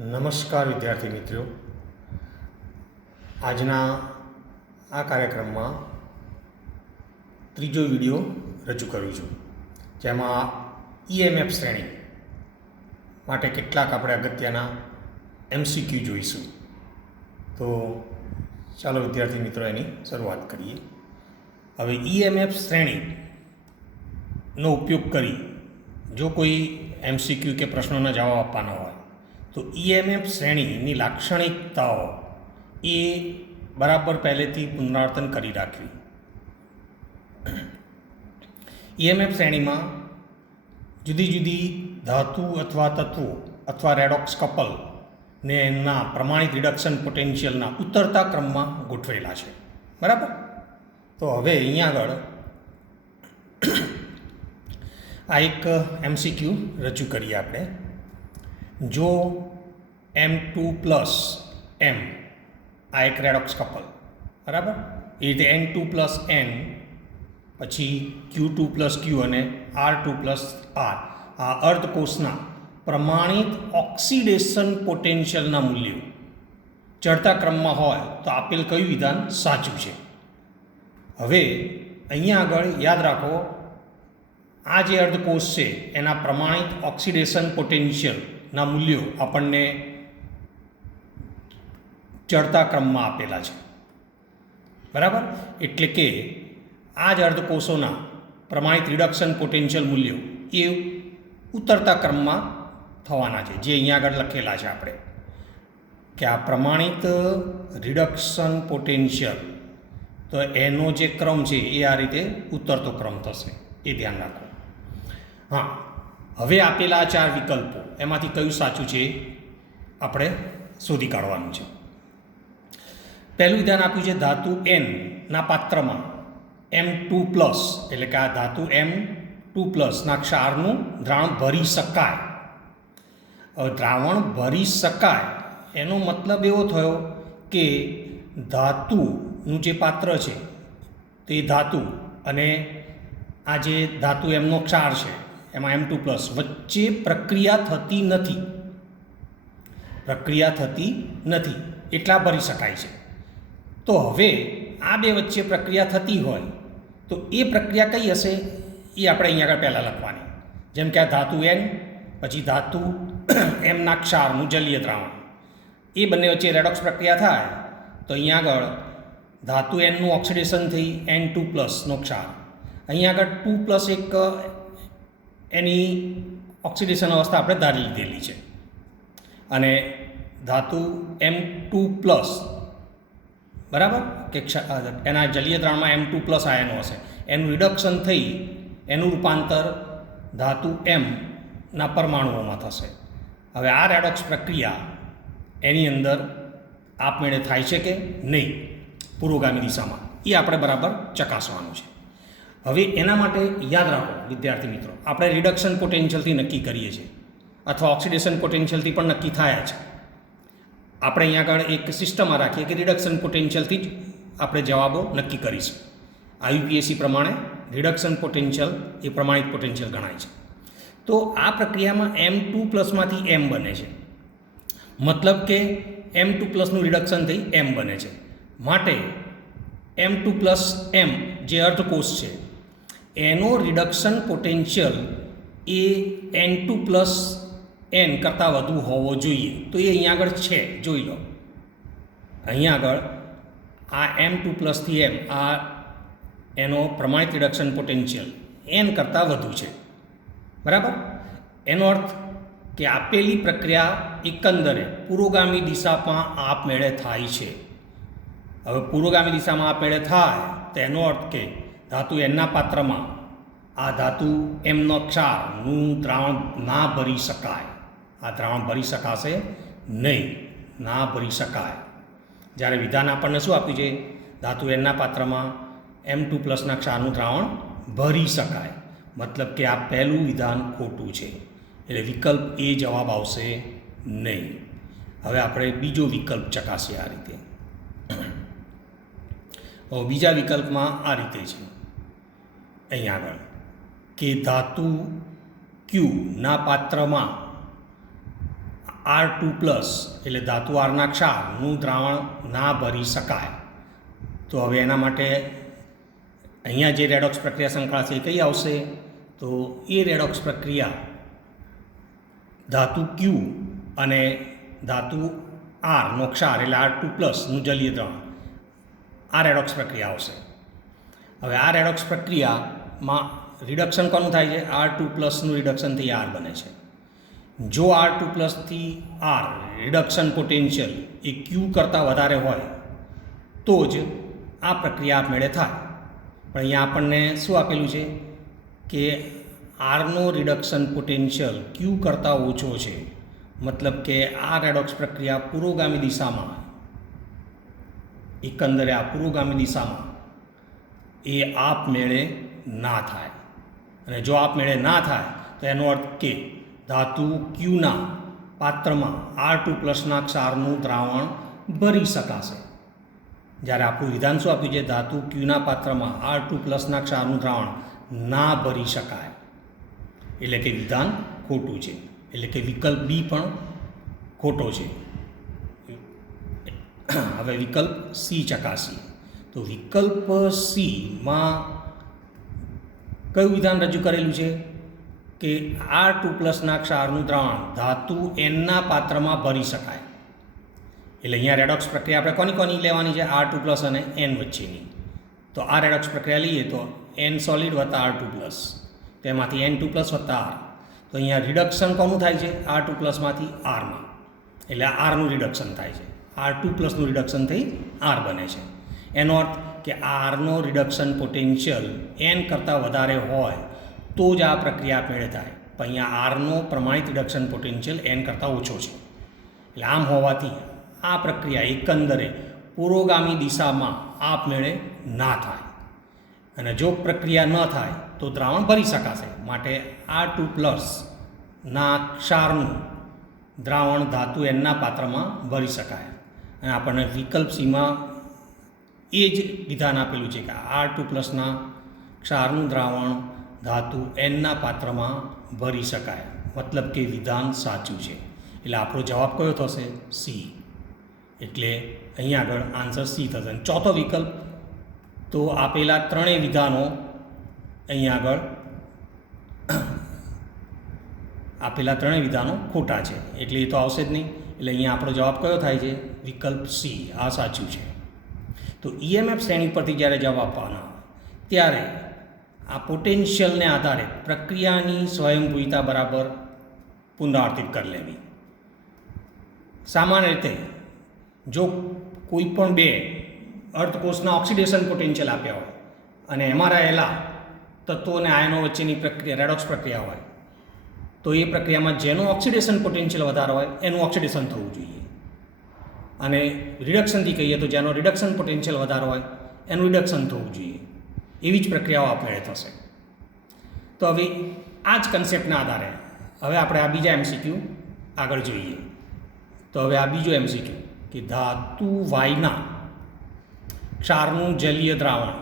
નમસ્કાર વિદ્યાર્થી મિત્રો, આજના આ કાર્યક્રમમાં ત્રીજો વિડીયો રજૂ કરું છું, જેમાં ઈએમએફ શ્રેણી માટે કેટલાક આપણે અગત્યના એમસીક્યુ જોઈશું. તો ચાલો વિદ્યાર્થી મિત્રો એની શરૂઆત કરીએ. હવે ઈએમએફ શ્રેણીનો ઉપયોગ કરી જો કોઈ એમસીક્યુ કે પ્રશ્નોના જવાબ આપવાના હોય તો ઈએમએફ શ્રેણીની લાક્ષણિકતાઓ એ બરાબર પહેલેથી પુનરાવર્તન કરી રાખવી. ઈએમએફ શ્રેણીમાં જુદી જુદી ધાતુ અથવા તત્વો અથવા રેડોક્સ કપલ ને એમના પ્રમાણિત રિડક્શન પોટેન્શિયલના ઉતરતા ક્રમમાં ગોઠવેલા છે. બરાબર. તો હવે અહીંયા આગળ આ એક એમસીક્યુ રજૂ કરીએ આપણે. જો M2 પ્લસ M આ એક રેડોક્સ કપલ, બરાબર, એ રીતે N2 પ્લસ N, પછી Q2 પ્લસ Q અને R2 પ્લસ R આ અર્ધકોષના પ્રમાણિત ઓક્સિડેશન પોટેન્શિયલના મૂલ્યો ચડતા ક્રમમાં હોય તો આપેલ કયું વિધાન સાચું છે? હવે અહીંયા આગળ યાદ રાખો, આ જે અર્ધકોષ છે એના પ્રમાણિત ઓક્સિડેશન પોટેન્શિયલના મૂલ્યો આપણને ચડતા ક્રમમાં આપેલા છે. બરાબર. એટલે કે આ જ અર્ધકોષોના પ્રમાણિત રિડક્શન પોટેન્શિયલ મૂલ્યો એ ઉતરતા ક્રમમાં થવાના છે, જે અહીંયા આગળ લખેલા છે આપણે કે આ પ્રમાણિત રિડક્શન પોટેન્શિયલ, તો એનો જે ક્રમ છે એ આ રીતે ઉતરતો ક્રમ થશે, એ ધ્યાન રાખો. હા, હવે આપેલા 4 વિકલ્પો એમાંથી કયું સાચું છે આપણે શોધી કાઢવાનું છે. પહેલું વિધાન આપ્યું છે ધાતુ N ના પાત્રમાં M2 પ્લસ, એટલે કે આ ધાતુ M2 પ્લસના ક્ષારનું દ્રાવણ ભરી શકાય. દ્રાવણ ભરી શકાય એનો મતલબ એવો થયો કે ધાતુનું જે પાત્ર છે તે ધાતુ અને આ જે ધાતુ એમનો ક્ષાર છે એમાં M2 પ્લસ વચ્ચે પ્રક્રિયા થતી નથી, એટલા ભરી શકાય છે. તો હવે આ બે વચ્ચે પ્રક્રિયા થતી હોય તો એ પ્રક્રિયા કઈ હશે એ આપણે અહીંયા આગળ પહેલાં લખવાની. જેમ કે આ ધાતુ N પછી ધાતુ એમના ક્ષારનું જલીય દ્રાવણ, એ બંને વચ્ચે રેડોક્સ પ્રક્રિયા થાય તો અહીંયા આગળ ધાતુ Nનું ઓક્સિડેશન થઈ N2 પ્લસનો ક્ષાર, અહીંયા આગળ 2 પ્લસ એક એની ઓક્સિડેશન અવસ્થા આપણે ધારી લીધેલી છે, અને ધાતુ M2 પ્લસ, બરાબર, કે એના જલીય દ્રાવણમાં M2 પ્લસ આયનો હશે, એનું રિડક્શન થઈ એનું રૂપાંતર ધાતુ Mના પરમાણુઓમાં થશે. હવે આ રેડોક્સ પ્રક્રિયા એની અંદર આપમેળે થાય છે કે નહીં પુરોગામી દિશામાં, એ આપણે બરાબર ચકાસવાનું છે. હવે એના માટે યાદ રાખો વિદ્યાર્થી મિત્રો, આપણે રિડક્શન પોટેન્શિયલથી નક્કી કરીએ છીએ અથવા ઓક્સિડેશન પોટેન્શિયલથી પણ નક્કી થાય છે. આપણે અહીંયા આગળ એક સિસ્ટમમાં રાખીએ કે રિડક્શન પોટેન્શિયલથી જ આપણે જવાબો નક્કી કરીશું. IUPAC પ્રમાણે રિડક્શન પોટેન્શિયલ એ પ્રમાણિત પોટેન્શિયલ ગણાય છે. તો આ પ્રક્રિયામાં M2 પ્લસમાંથી M બને છે, મતલબ કે M2 પ્લસનું રિડક્શન થઈ M બને છે. માટે M2 પ્લસ M જે અર્ધકોષ છે એનો રિડક્શન પોટેન્શિયલ એ N2 પ્લસ N કરતાં વધુ હોવો જોઈએ. તો એ અહીંયા આગળ છે, જોઈ લો. અહીંયા આગળ આ M2 પ્લસથી M આ એનો પ્રમાણિત રિડક્શન પોટેન્શિયલ N કરતાં વધુ છે. બરાબર. એનો અર્થ કે આપેલી પ્રક્રિયા એકંદરે પુરોગામી દિશામાં આપમેળે થાય છે. હવે પુરોગામી દિશામાં આપમેળે થાય તો એનો અર્થ કે ધાતુ Nના પાત્રમાં આ ધાતુ Mનો ક્ષારનું દ્રાવણ ના ભરી શકાય, આ દ્રાવણ ભરી શકાશે નહીં, ના ભરી શકાય. જ્યારે વિધાન આપણને શું આપ્યું છે? ધાતુ Nના પાત્રમાં M2 પ્લસના ક્ષારનું દ્રાવણ ભરી શકાય, મતલબ કે આ પહેલું વિધાન ખોટું છે, એટલે વિકલ્પ એ જવાબ આવશે નહીં. હવે આપણે બીજો વિકલ્પ ચકાસીએ આ રીતે. બીજા વિકલ્પમાં આ રીતે છે અહીંયા આગળ કે ધાતુ Qના પાત્રમાં R2+ એટલે ધાતુ આરના ક્ષારનું દ્રાવણ ના ભરી શકાય. તો હવે એના માટે અહીંયા જે રેડોક્સ પ્રક્રિયા સંકળાશે એ કઈ આવશે? તો એ રેડોક્સ પ્રક્રિયા ધાતુ Q અને ધાતુ Rનો ક્ષાર એટલે R2+નું જલીય દ્રાવણ, આ રેડોક્સ પ્રક્રિયા આવશે. હવે આ રેડોક્સ પ્રક્રિયામાં રિડક્શન કોનું થાય છે? R2+નું રિડક્શન થઈ R બને છે. જો R2+ થી R રિડક્શન પોટેન્શિયલ એ Q કરતાં વધારે હોય તો જ આ પ્રક્રિયા આપમેળે થાય. પણ અહીંયા આપણને શું આપેલું છે કે Rનો રિડક્શન પોટેન્શિયલ Q કરતાં ઓછો છે, મતલબ કે આ રેડોક્સ પ્રક્રિયા પુરોગામી દિશામાં, એકંદરે આ પુરોગામી દિશામાં એ આપમેળે ના થાય. અને જો આપમેળે ના થાય તો એનો અર્થ કે ધાતુ Qના પાત્રમાં R2+ના ક્ષારનું દ્રાવણ ભરી શકાશે. જ્યારે આપણું વિધાન શું આપ્યું છે? ધાતુ Qના પાત્રમાં R2+ના ક્ષારનું દ્રાવણ ના ભરી શકાય, એટલે કે વિધાન ખોટું છે, એટલે કે વિકલ્પ બી પણ ખોટો છે. હવે વિકલ્પ સી ચકાસીએ. તો વિકલ્પ સીમાં કયું વિધાન રજૂ કરેલું છે કે R2+ના ક્ષારનું દ્રાવણ ધાતુ Nના પાત્રમાં ભરી શકાય. એટલે અહીંયા રેડોક્સ પ્રક્રિયા આપણે કોની લેવાની છે? R2+ અને N વચ્ચેની. તો આ રેડોક્સ પ્રક્રિયા લઈએ તો N સોલિડ વત્તા R2+, તેમાંથી N2+ વત્તા R. તો અહીંયા રિડક્શન કોનું થાય છે? R2+માંથી Rમાં, એટલે Rનું રિડક્શન થાય છે. R2+નું રિડક્શન થઈ R બને છે. એનો અર્થ કે Rનો રિડક્શન પોટેન્શિયલ N કરતાં વધારે હોય તો જ આ પ્રક્રિયા આપમેળે થાય. પણ અહીંયા Rનો પ્રમાણિત રિડક્શન પોટેન્શિયલ N કરતાં ઓછો છે. એટલે આમ હોવાથી આ પ્રક્રિયા એકંદરે પુરોગામી દિશામાં આપમેળે ના થાય. અને જો પ્રક્રિયા ન થાય તો દ્રાવણ ભરી શકાશે. માટે R2+ના ક્ષારનું દ્રાવણ ધાતુ Nના પાત્રમાં ભરી શકાય. અને આપણને વિકલ્પ સીમાં એ જ વિધાન આપેલું છે કે R2+ના ક્ષારનું દ્રાવણ ધાતુ Nના પાત્રમાં ભરી શકાય, મતલબ કે વિધાન સાચું છે. એટલે આપણો જવાબ કયો થશે? સી. એટલે અહીંયા આગળ આન્સર સી થશે. ચોથો વિકલ્પ તો આપેલા ત્રણેય વિધાનો અહીંયા આગળ આપેલા ત્રણેય વિધાનો ખોટા છે, એટલે એ તો આવશે જ નહીં. એટલે અહીંયા આપણો જવાબ કયો થાય છે? વિકલ્પ સી, આ સાચું છે. તો EMF શ્રેણી પરથી જ્યારે જવાબ આપવાના ત્યારે આ પોટેન્શિયલને આધારે પ્રક્રિયાની સ્વયંભૂતા બરાબર પુનરાવર્તિત કરી લેવી. સામાન્ય રીતે જો કોઈ પણ બે અર્ધકોષના ઓક્સિડેશન પોટેન્શિયલ આપ્યા હોય અને એમાં રહેલા તત્વો અને આયનો વચ્ચેની પ્રક્રિયા રેડોક્સ પ્રક્રિયા હોય તો એ પ્રક્રિયામાં જેનું ઓક્સિડેશન પોટેન્શિયલ વધારે હોય એનું ઓક્સિડેશન થવું જોઈએ. અને રિડક્શનથી કહીએ તો જેનો રિડક્શન પોટેન્શિયલ વધારે હોય એનું રિડક્શન થવું જોઈએ. એવી જ પ્રક્રિયાઓ આપમેળે થશે. તો હવે આ જ કન્સેપ્ટના આધારે હવે આપણે આ બીજા MCQ આગળ જોઈએ. તો હવે આ બીજો MCQ કે ધાતુ વાયના ક્ષારનું જલીય દ્રાવણ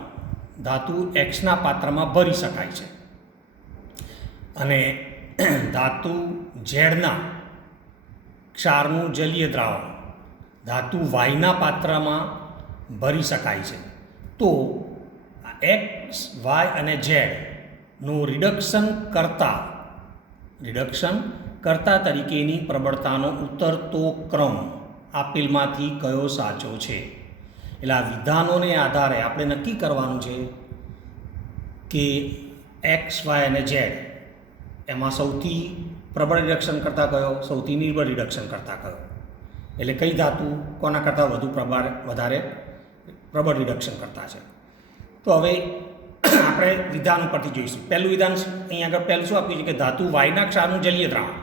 ધાતુ Xના પાત્રમાં ભરી શકાય છે અને ધાતુ ઝેડના ક્ષારનું જલીય દ્રાવણ ધાતુ વાયના પાત્રમાં ભરી શકાય છે. તો X, Y અને ઝેડનું રિડક્શન કરતા તરીકેની પ્રબળતાનો ઉતરતો ક્રમ આપેલમાંથી કયો સાચો છે? એટલે આ વિધાનોને આધારે આપણે નક્કી કરવાનું છે કે X, Y અને Z એમાં સૌથી પ્રબળ રિડક્શન કરતા કયો, સૌથી નિર્બળ રિડક્શન કરતા કયો, એટલે કઈ ધાતુ કોના કરતાં વધારે પ્રબળ રિડક્શન કરતા છે. તો હવે આપણે વિધાન ઉપરથી જોઈશું. પહેલું વિધાન અહીંયા આગળ પહેલું શું આપ્યું છે કે ધાતુ વાયના ક્ષારનું જલીય દ્રાવણ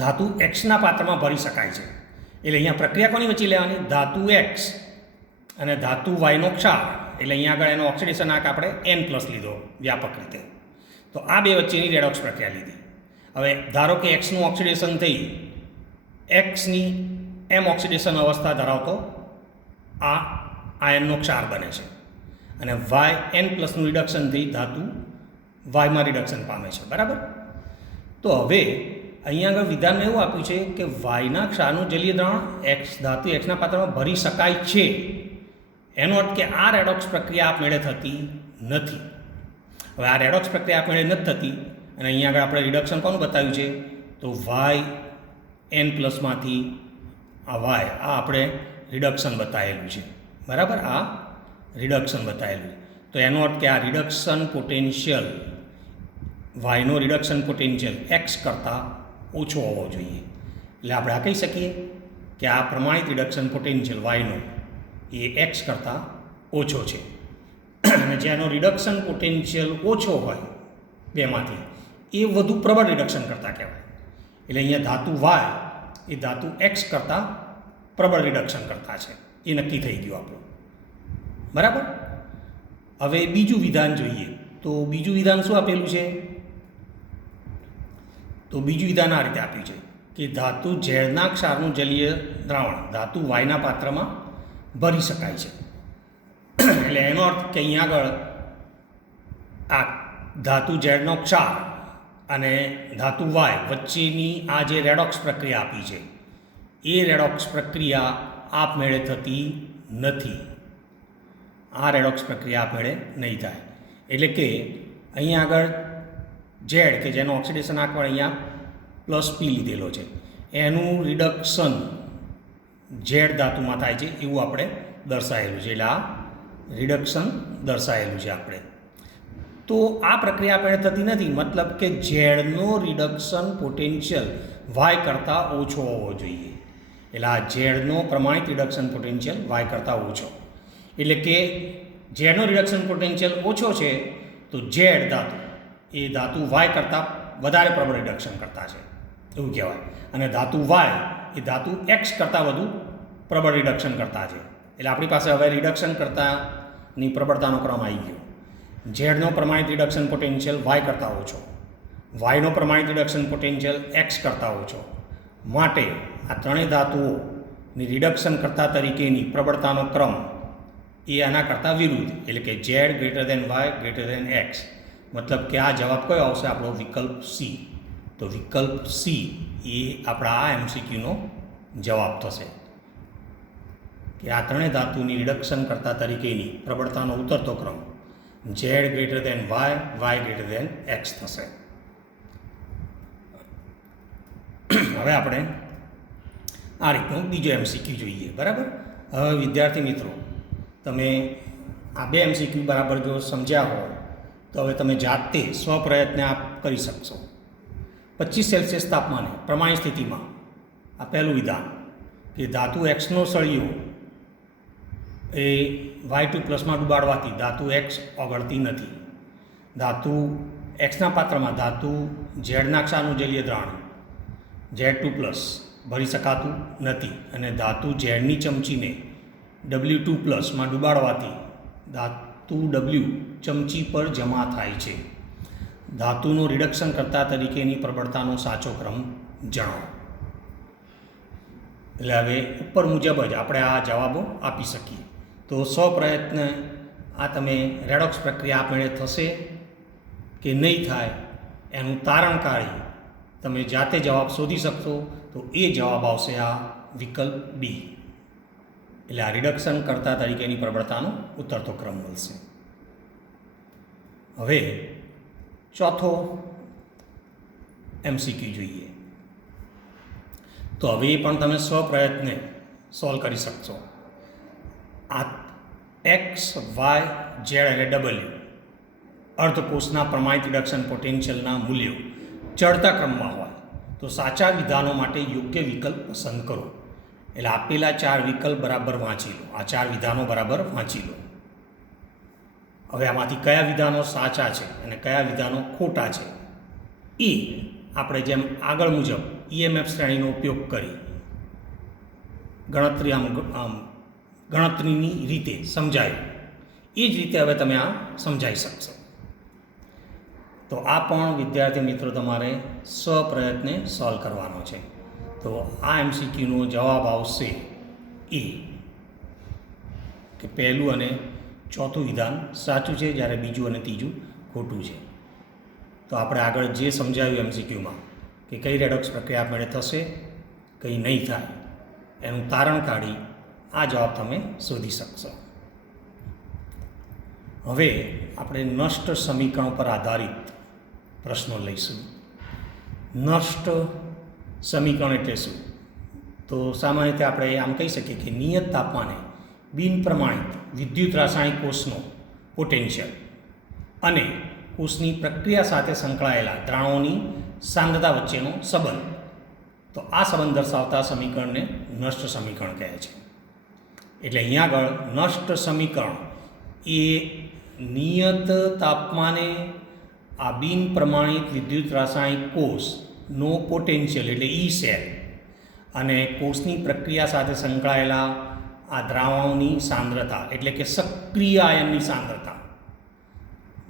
ધાતુ Xના પાત્રમાં ભરી શકાય છે. એટલે અહીંયા પ્રક્રિયા કોની વચ્ચે લેવાની? ધાતુ X અને ધાતુ વાયનો ક્ષાર, એટલે અહીંયા આગળ એનો ઓક્સિડેશન આંક આપણે N+ લીધો વ્યાપક રીતે. તો આ બે વચ્ચેની રેડોક્સ પ્રક્રિયા લીધી. હવે ધારો કે Xનું ઓક્સિડેશન થઈ Xની M ઓક્સિડેશન અવસ્થા ધરાવતો આ આયનનો ક્ષાર બને છે અને Yn+નું રિડક્શન થઈ ધાતુ વાયમાં રિડક્શન પામે છે. બરાબર. તો હવે અહીંયા આગળ વિધાનમાં એવું આપ્યું છે કે વાયના ક્ષારનું જલીય દ્રાવણ ધાતુ એક્સના પાત્રમાં ભરી શકાય છે. એનો અર્થ કે આ રેડોક્સ પ્રક્રિયા આપમેળે થતી નથી. હવે આ રેડોક્સ પ્રક્રિયા આપમેળે નથી થતી અને અહીંયા આગળ આપણે રિડક્શન કોનું બતાવ્યું છે તો વાય એન પ્લસમાંથી આ વાય આ આપણે રિડક્શન બતાવેલું છે. બરાબર, આ રિડક્શન બતાવેલું છે. તો એનો અર્થ કે આ રિડક્શન પોટેન્શિયલ વાયનો રિડક્શન પોટેન્શિયલ એક્સ કરતાં ઓછો હોવો જોઈએ. એટલે આપણે આ કહી શકીએ કે આ પ્રમાણિત રિડક્શન પોટેન્શિયલ વાયનો એ એક્સ કરતાં ઓછો છે. અને જેનો રિડક્શન પોટેન્શિયલ ઓછો હોય બેમાંથી એ વધુ પ્રબળ રિડક્શન કરતાં કહેવાય. એટલે અહીંયા ધાતુ વાય એ ધાતુ એક્સ કરતાં પ્રબળ રિડક્શન કરતાં છે. એ નક્કી થઈ ગયું આપણું. બરાબર. હવે બીજું વિધાન જોઈએ. તો બીજું વિધાન શું આપેલું છે? તો બીજું વિધાન આ રીતે આપ્યું છે કે ધાતુ ઝેરના ક્ષારનું જલીય દ્રાવણ ધાતુ વાયના પાત્રમાં ભરી શકાય છે. એટલે એનો અર્થ કે અહીંયા આગળ આ ધાતુ ઝેરનો ક્ષાર અને ધાતુ વાય વચ્ચેની આ જે રેડોક્સ પ્રક્રિયા આપી છે એ રેડોક્સ પ્રક્રિયા આપમેળે થતી નથી. આ રેડોક્સ પ્રક્રિયા આપમેળે નહીં થાય. એટલે કે અહીંયા આગળ ઝેડ કે જેનો ઓક્સિડેશન આંક અહીંયા પ્લસ પી લીધેલો છે એનું રિડક્શન ઝેડ ધાતુમાં થાય છે એવું આપણે દર્શાવેલું છે. એટલે આ રિડક્શન દર્શાવેલું છે આપણે. તો આ પ્રક્રિયા આપણે થતી નથી. મતલબ કે ઝેડનો રિડક્શન પોટેન્શિયલ વાય કરતાં ઓછો હોવો જોઈએ. એટલે આ ઝેડનો પ્રમાણિત રિડક્શન પોટેન્શિયલ વાય કરતાં ઓછો. એટલે કે ઝેડનો રિડક્શન પોટેન્શિયલ ઓછો છે તો ઝેડ ધાતુ એ ધાતુ વાય કરતાં વધારે પ્રબળ રિડક્શન કરતા છે એવું કહેવાય. અને ધાતુ વાય એ ધાતુ એક્સ કરતાં વધુ પ્રબળ રિડક્શન કરતા છે. એટલે આપણી પાસે હવે રિડક્શન કરતાંની પ્રબળતાનો ક્રમ આવી ગયો. ઝેડનો પ્રમાણિત રિડક્શન પોટેન્શિયલ વાય કરતાં ઓછો, વાયનો પ્રમાણિત રિડક્શન પોટેન્શિયલ એક્સ કરતાં ઓછો. માટે આ ત્રણેય ધાતુઓની રિડક્શન કરતા તરીકેની પ્રબળતાનો ક્રમ એ આના કરતાં વિરુદ્ધ. એટલે કે Z greater than Y greater than X. મતલબ કે આ જવાબ કયો આવશે? આપણો વિકલ્પ સી. તો વિકલ્પ સી એ આપણા આ એમસીક્યુનો જવાબ થશે કે આ ત્રણેય ધાતુની રિડક્શન કરતા તરીકેની પ્રબળતાનો ઉતરતો ક્રમ Z greater than Y, Y greater than X થશે. હવે આપણે આ રીતનો બીજો એમસીક્યુ જોઈએ. બરાબર. હવે વિદ્યાર્થી મિત્રો, તમે આ બે એમસીક્યુ બરાબર જો સમજ્યા હોય તો હવે તમે જાતે સ્વપ્રયત્ને આપ કરી શકશો. 25 સેલ્સિયસ તાપમાને પ્રમાણિત સ્થિતિમાં આ પહેલું વિધાન કે ધાતુ એક્સનો સળિયો એ Y2 પ્લસમાં ડૂબાડવાથી ધાતુ એક્સ ઓગળતી નથી. ધાતુ એક્સના પાત્રમાં ધાતુ ઝેડના ક્ષારનું જલીય દ્રાવણ Z2 પ્લસ ભરી શકાતું નથી અને ધાતુ ઝેડની ચમચીને W2 પ્લસમાં ડૂબાડવાથી ધાતુ W ચમચી પર જમા થાય છે. ધાતુનું રિડક્શન કરતા તરીકેની પ્રબળતાનો સાચો ક્રમ જણાવો. એટલે હવે ઉપર મુજબ જ આપણે આ જવાબો આપી શકીએ. તો સ્વપ્રયત્ન આ તમે રેડોક્સ પ્રક્રિયા આપમેળે થશે કે નહીં થાય એનું તારણ કાઢી તમે જાતે જવાબ શોધી શકશો. તો એ જવાબ આવશે આ વિકલ્પ બી. એટલે આ રિડક્શન કરતા તરીકેની પ્રબળતાનો ઉતરતો ક્રમ મળશે. હવે ચોથો એમસીક્યુ જોઈએ. તો હવે એ પણ તમે સ્વપ્રયત્ને સોલ્વ કરી શકશો. આ એક્સ, વાય, ઝેડ અને ડબલ્યુ અર્ધકોષના પ્રમાણિત રિડક્શન પોટેન્શિયલના મૂલ્યો ચડતા ક્રમમાં હોય તો સાચા વિધાનો માટે યોગ્ય વિકલ્પ પસંદ કરો. એટલે આપેલા 4 વિકલ્પ બરાબર વાંચી લો. આ 4 વિધાનો બરાબર વાંચી લો. હવે આમાંથી કયા વિધાનો સાચા છે અને કયા વિધાનો ખોટા છે એ આપણે જેમ આગળ મુજબ EMF શ્રેણીનો ઉપયોગ કરી ગણતરીની રીતે સમજાયું એ જ રીતે હવે તમે આ સમજાવી શકશો. તો આ પણ વિદ્યાર્થી મિત્રો તમારે સ્વપ્રયત્ને સોલ્વ કરવાનો છે. તો આ એમસીક્યુનો જવાબ આવશે એ કે પહેલું અને ચોથું વિધાન સાચું છે જ્યારે બીજું અને ત્રીજું ખોટું છે. તો આપણે આગળ જે સમજાવ્યું એમસીક્યુમાં કે કઈ રેડોક્સ પ્રક્રિયા આપમેળે થશે, કઈ નહીં થાય, એનું તારણ કાઢી આ જવાબ તમે શોધી શકશો. હવે આપણે નષ્ટ સમીકરણ પર આધારિત પ્રશ્નો લઈશું. નષ્ટ સમીકરણ એટલે શું? તો સામાન્ય રીતે આપણે આમ કહી શકીએ કે નિયત તાપમાને બિનપ્રમાણિત વિદ્યુત રાસાયણિક કોષનો પોટેન્શિયલ અને કોષની પ્રક્રિયા સાથે સંકળાયેલા દ્રાવણોની સાંદ્રતા વચ્ચેનો સંબંધ. તો આ સંબંધ દર્શાવતા સમીકરણને નષ્ટ સમીકરણ કહે છે. એટલે અહીંયા આગળ નષ્ટ સમીકરણ એ નિયત તાપમાને આ બિનપ્રમાણિત વિદ્યુત રાસાયણિક કોષનો પોટેન્શિયલ એટલે ઈ સેલ અને કોષની પ્રક્રિયા સાથે સંકળાયેલા આ દ્રાવણોની સાંદ્રતા એટલે કે સક્રિય આયનની સાંદ્રતા,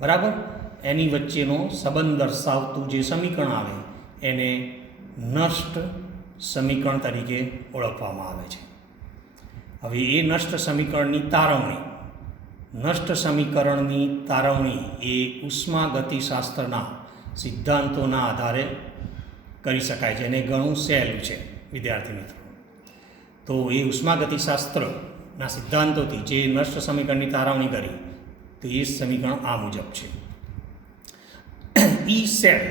બરાબર, એની વચ્ચેનો સંબંધ દર્શાવતું જે સમીકરણ આવે એને નષ્ટ સમીકરણ તરીકે ઓળખવામાં આવે છે. હવે એ નષ્ટ સમીકરણની તારવણી એ ઉષ્માગતિશાસ્ત્રના સિદ્ધાંતોના આધારે કરી શકાય છે. એને ઘણું સહેલું છે વિદ્યાર્થી મિત્રો. તો એ ઉષ્માગતિશાસ્ત્રના સિદ્ધાંતોથી જે નષ્ટ સમીકરણની તારવણી કરી તો એ સમીકરણ આ મુજબ છે. ઈ સેલ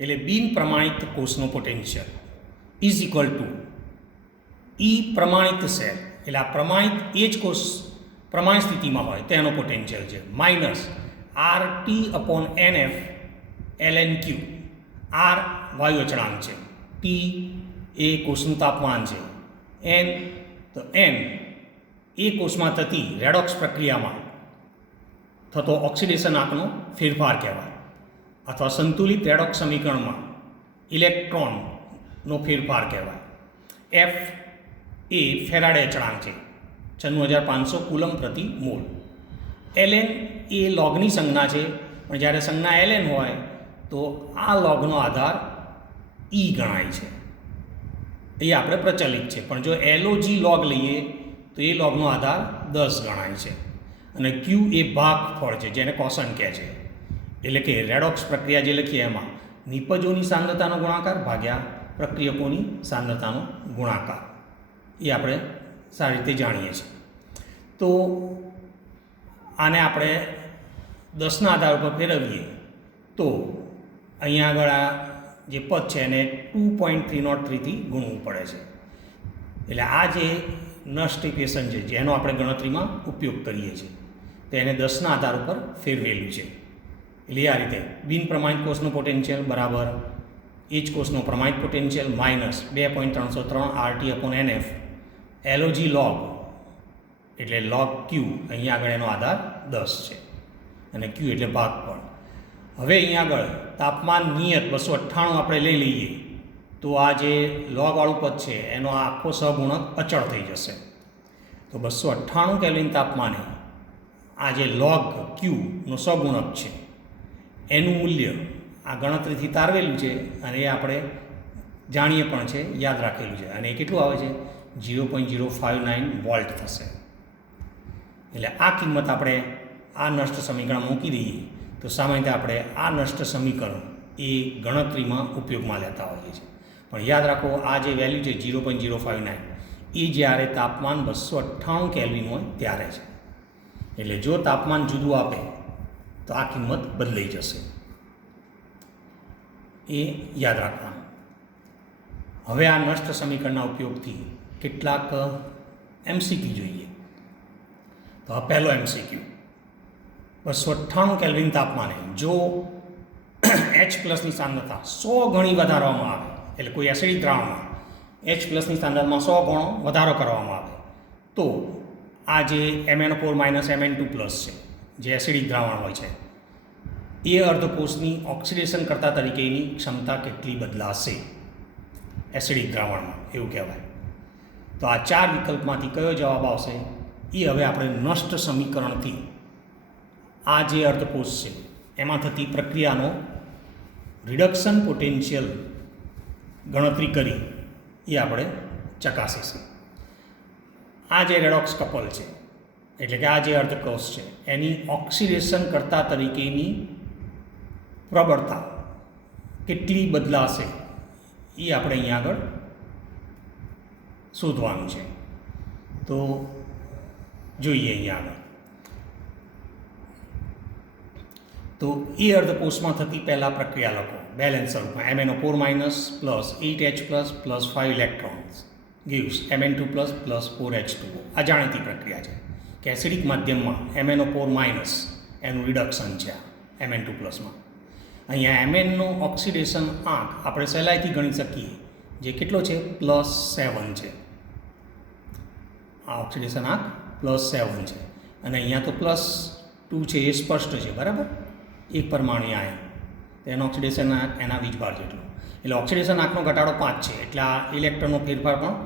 એટલે બિનપ્રમાણિત કોષનો પોટેન્શિયલ ઇઝ ઇક્વલ ટુ ઈ પ્રમાણિત સેલ એટલે આ પ્રમાણિત એ જ કોષ પ્રમાણિત સ્થિતિમાં હોય તેનો પોટેન્શિયલ છે minus RT/NF ln Q. R વાયુ અચળાંક છે, T એ કોષનું તાપમાન છે, N તો N એ કોષમાં થતી રેડોક્સ પ્રક્રિયામાં થતો ઓક્સિડેશન આંકનો ફેરફાર કહેવાય, અથવા સંતુલિત રેડોક્સ સમીકરણમાં ઇલેક્ટ્રોનનો ફેરફાર કહેવાય. F એ ફેરાડે અચળાંક છે, 96,500 કુલમ પ્રતિ મોલ. ln એ લોગની સંજ્ઞા છે, પણ જ્યારે સંજ્ઞા ln હોય તો આ લોગનો આધાર E ગણાય છે. એ આપણે પ્રચલિત છે, પણ જો log લોગ લઈએ તો એ લોગનો આધાર 10 ગણાય છે. અને Q એ ભાગફળ છે જેને કોસન્ટ કહે છે. એટલે કે રેડોક્સ પ્રક્રિયા જે લખીએ એમાં નિપજોની સાંદ્રતાનો ગુણાકાર ભાગ્યા પ્રક્રિયકોની સાંદ્રતાનો ગુણાકાર, એ આપણે સારી રીતે જાણીએ છીએ. તો આને આપણે 10ના આધાર ઉપર ફેરવીએ તો અહીંયા આગળ આ જે પદ છે એને 2.303થી ગુણવું પડે છે. એટલે આ જે નષ્ટ ઇક્વેશન છે જેનો આપણે ગણતરીમાં ઉપયોગ કરીએ છીએ તો એને 10ના આધાર ઉપર ફેરવેલું છે. એટલે આ રીતે બિનપ્રમાણિત કોષનો પોટેન્શિયલ બરાબર એ જ કોષનો પ્રમાણિત potential minus 2.303 RT/NF log log એટલે લોગ Q, અહીંયા આગળ એનો આધાર 10 છે અને Q એટલે ભાગફળ. હવે અહીંયા આગળ તાપમાન નિયત 298 આપણે લઈ લઈએ તો આ જે લોગવાળું પદ છે એનો આખો સહગુણક અચળ થઈ જશે. તો 298 કેલ્વિન તાપમાને આ જે લોગ Qનો સહગુણક છે એનું મૂલ્ય આ ગણતરીથી તારવેલું છે અને એ આપણે જાણીએ પણ છે, યાદ રાખેલું છે, અને એ કેટલું આવે છે 0.059 વોલ્ટ થશે. એટલે આ કિંમત આપણે આ નષ્ટ સમીકરણ મૂકી દઈએ તો સામાન્ય આપણે આ નષ્ટ સમીકરણ એ ગણતરીમાં ઉપયોગમાં લેતા હોઈએ છીએ. પણ યાદ રાખો આ જે વેલ્યુ છે 0.059 એ જ્યારે તાપમાન 298 કેલ્વિન હોય ત્યારે છે. એટલે જો તાપમાન જુદું આપે તો આ કિંમત બદલાઈ જશે, એ યાદ રાખવાનું. હવે આ નષ્ટ સમીકરણના ઉપયોગથી કેટલાક MCQ જોઈએ. તો આ પહેલો MCQ, 298 કેલ્વિન તાપમાને જો H+ની સાંદ્રતા 100 ગણી વધારવામાં આવે, એટલે કોઈ એસિડિક દ્રાવણમાં H+ની સાંદ્રતામાં 100 ગણો વધારો કરવામાં આવે તો આ જે MnO4- Mn2+ છે જે એસિડિક દ્રાવણ હોય છે એ અર્ધકોષની ઓક્સિડેશન કરતા તરીકેની ક્ષમતા કેટલી બદલાશે એસિડિક દ્રાવણમાં, એવું કહેવાય. તો આ 4 વિકલ્પમાંથી કયો જવાબ આવશે એ હવે આપણે નષ્ટ સમીકરણથી આ જે અર્ધકોષ છે એમાં થતી પ્રક્રિયાનો રિડક્શન પોટેન્શિયલ ગણતરી કરી એ આપણે ચકાસીશું. આ જે રેડોક્સ કપલ છે એટલે કે આ જે અર્ધકોષ છે એની ઓક્સિડેશન કરતા તરીકેની પ્રબળતા કેટલી બદલાશે એ આપણે અહીંયા આગળ શોધવાનું છે. તો જોઈએ અહીંયા આગળ. તો એ અર્ધકોષમાં થતી પહેલાં પ્રક્રિયા લખો બેલેન્સ સ્વરૂપમાં. MnO4 minus plus 8H plus plus 5 electrons gives Mn2 plus plus 4H2O. આ જાણીતી પ્રક્રિયા છે કે એસિડિક માધ્યમમાં MnO4 માઇનસ એનું રિડક્શન છે Mn2 પ્લસમાં. અહીંયા Mnનો ઓક્સિડેશન આંક આપણે સહેલાઈથી ગણી શકીએ, જે કેટલો છે +7 છે. આ ઓક્સિડેશન આંક +7 છે અને અહીંયા તો +2 છે, એ સ્પષ્ટ છે બરાબર. એક પરમાણુ આયન તેનો ઓક્સિડેશન આંક એના વીજભાર જેટલો, એટલે ઓક્સિડેશન આંકનો ઘટાડો 5 છે, એટલે આ ઇલેક્ટ્રોનનો ફેરફાર પણ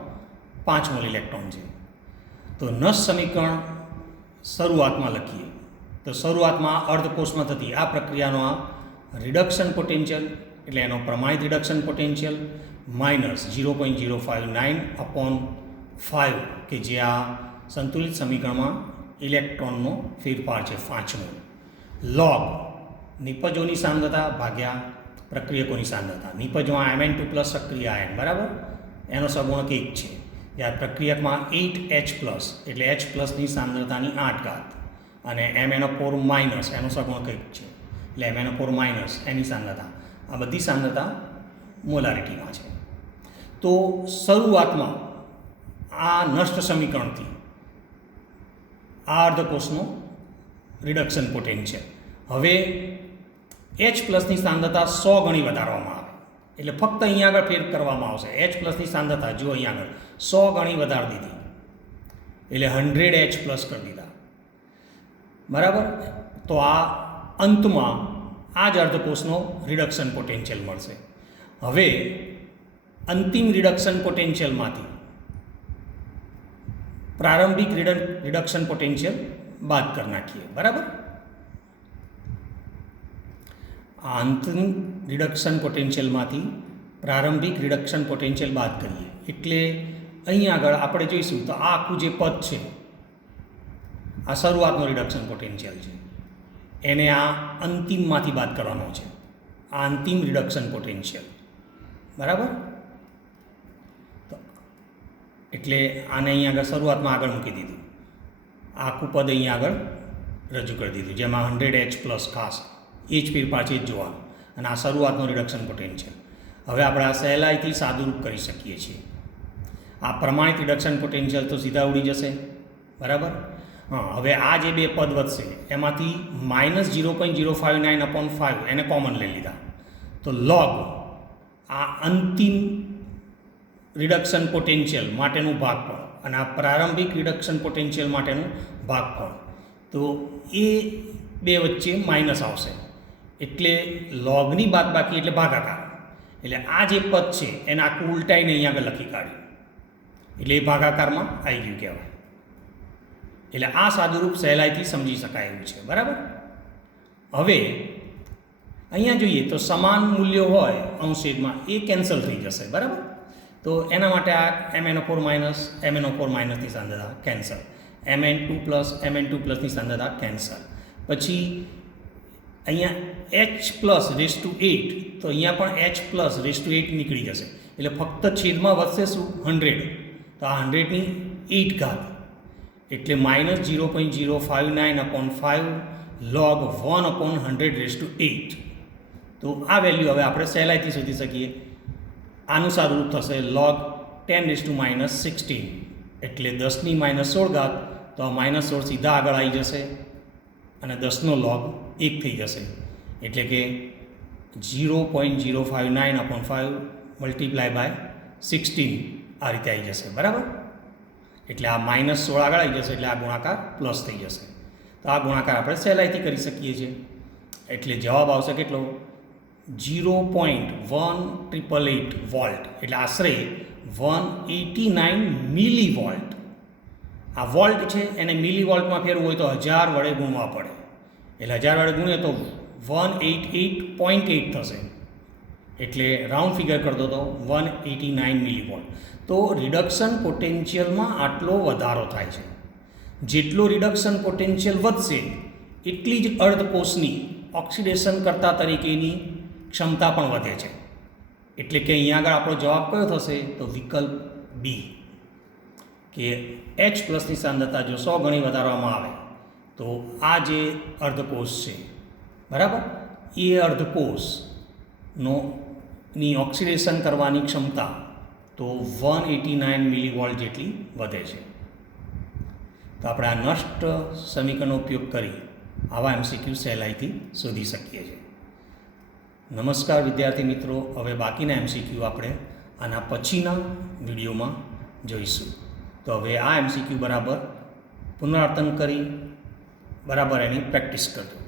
5 મોલ ઇલેક્ટ્રોન છે. તો નસ સમીકરણ શરૂઆતમાં લખીએ તો શરૂઆતમાં અર્ધકોષમાં થતી આ પ્રક્રિયાનો આ રિડક્શન પોટેન્શિયલ એટલે એનો પ્રમાણિત રિડક્શન પોટેન્શિયલ -0.059/5 કે જે આ સંતુલિત સમીકરણમાં ઇલેક્ટ્રોનનો ફેરફાર છે 5 મોલ. લોગ નિપજોની સાંદ્રતા ભાગ્યા પ્રક્રિયકોની સાંદ્રતા. નિપજમાં Mn2 પ્લસ સક્રિય આયન બરાબર, એનો સગુણક 1 છે. જ્યારે પ્રક્રિયકમાં 8H પ્લસ એટલે H પ્લસની સાંદ્રતાની 8 અને MnO4 માઇનસ એનો સગુણક 1 છે, એટલે MnO4 માઇનસ એની સાંદ્રતા. આ બધી સાંદ્રતા મોલારિટીમાં છે. તો શરૂઆતમાં આ નષ્ટ સમીકરણથી આ અર્ધકોષનો રિડક્શન પોટેન્શિયલ હવે H પ્લસની સાંદ્રતા 100 ગણી વધારવામાં આવે, એટલે ફક્ત અહીંયા આગળ ફેર કરવામાં આવશે. H પ્લસની સાંદ્રતા જો અહીંયા આગળ 100 ગણી વધારી દીધી, એટલે 100H પ્લસ કરી દીધા બરાબર. તો આ અંતમાં આ જ અર્ધકોષનો રિડક્શન પોટેન્શિયલ મળશે. હવે અંતિમ રિડક્શન પોટેન્શિયલમાંથી પ્રારંભિક રિડક્શન પોટેન્શિયલ બાદ કરી નાખીએ બરાબર. આ અંતિમ રિડક્શન પોટેન્શિયલમાંથી પ્રારંભિક રિડક્શન પોટેન્શિયલ બાદ કરીએ, એટલે અહીં આગળ આપણે જોઈશું તો આ આખું જે પદ છે આ શરૂઆતનો રિડક્શન પોટેન્શિયલ છે, એને આ અંતિમમાંથી બાદ કરવાનો છે. આ અંતિમ રિડક્શન પોટેન્શિયલ બરાબર. તો એટલે આને અહીં આગળ શરૂઆતમાં આગળ મૂકી દીધું, આખું પદ અહીં આગળ રજૂ કરી દીધું, જેમાં 100H પ્લસ ખાસ એ જ ફેરફાર છે જ જોવાનું, અને આ શરૂઆતનો રિડક્શન પોટેન્શિયલ. હવે આપણે આ સહેલાઈથી સાદુરૂપ કરી શકીએ છીએ. આ પ્રમાણિત રિડક્શન પોટેન્શિયલ તો સીધા ઉડી જશે બરાબર. હવે આ જે બે પદ વધશે એમાંથી -0.059/5 એને કોમન લઈ લીધા, તો લોગ આ અંતિમ રિડક્શન પોટેન્શિયલ માટેનું ભાગફળ અને આ પ્રારંભિક રિડક્શન પોટેન્શિયલ માટેનું ભાગફળ, તો એ બે વચ્ચે માઇનસ આવશે, એટલે લોગની બાદબાકી એટલે ભાગાકાર. એટલે આ જે પદ છે એને આખું ઉલટાઈને અહીંયા આગળ લખી કાઢ્યું, એટલે એ ભાગાકારમાં આવી ગયું કહેવાય. એટલે આ સાદુરૂપ સહેલાઈથી સમજી શકાય એવું છે બરાબર. હવે અહીંયા જોઈએ તો સમાન મૂલ્યો હોય અંશછેદમાં એ કેન્સલ થઈ જશે બરાબર. તો એના માટે આ MnO4 માઇનસ MnO4 માઇનસની સાંદ્રતા કેન્સલ, Mn2 પ્લસની સાંદ્રતા કેન્સલ. પછી અહીંયા H+8 તો અહીંયા પણ H+8 નીકળી જશે, એટલે ફક્ત છેદમાં વધશે શું 100, તો આ 100ની 8 ઘાત એટલે -0.059/5 log 1/100⁸. તો આ વેલ્યુ હવે આપણે સહેલાઈથી શોધી શકીએ. આનું સાદુરૂપ થશે log 10⁻16 એટલે 10⁻16 તો આ -16 સીધા આગળ આવી જશે અને 10નો log 1 થઈ જશે, એટલે કે 0.059/5 × 16 આ રીતે આવી જશે બરાબર. એટલે આ -16 આગળ આવી જશે, એટલે આ ગુણાકાર પ્લસ થઈ જશે. તો આ ગુણાકાર આપણે સહેલાઈથી કરી શકીએ છીએ, એટલે જવાબ આવશે કેટલો 0.1888 વોલ્ટ, એટલે આશરે 189 મિલીવોલ્ટ. આ વોલ્ટ છે એને મિલીવોલ્ટમાં ફેરવું હોય તો 1000 વડે ગુણવા પડે, એટલે 1000 વડે ગુણીએ તો 188.8 થશે, એટલે રાઉન્ડ ફિગર કરી દો તો 189 મિલીવોલ્ટ. તો રિડક્શન પોટેન્શિયલમાં આટલો વધારો થાય છે. જેટલો રિડક્શન પોટેન્શિયલ વધશે એટલી જ અર્ધકોષની ઓક્સિડેશન કરતા તરીકેની ક્ષમતા પણ વધે છે એટલે કે અહીંયા આગળ આપણો જવાબ કયો થશે તો વિકલ્પ બી, કે H પ્લસની સાંદ્રતા જો 100 ગણી વધારવામાં આવે તો આ જે અર્ધકોષ છે બરાબર, એ અર્ધકોષની ઓક્સિડેશન કરવાની ક્ષમતા તો 189 મિલીવોલ્ટ જેટલી વધે છે. તો આપણે આ નષ્ટ સમીકરણનો ઉપયોગ કરી આવા MCQ સહેલાઈથી શોધી શકીએ છીએ. નમસ્કાર વિદ્યાર્થી મિત્રો, હવે બાકીના MCQ આપણે આના પછીના વિડીયોમાં જોઈશું. તો હવે આ MCQ બરાબર પુનરાવર્તન કરી બરાબર એની પ્રેક્ટિસ કરજો.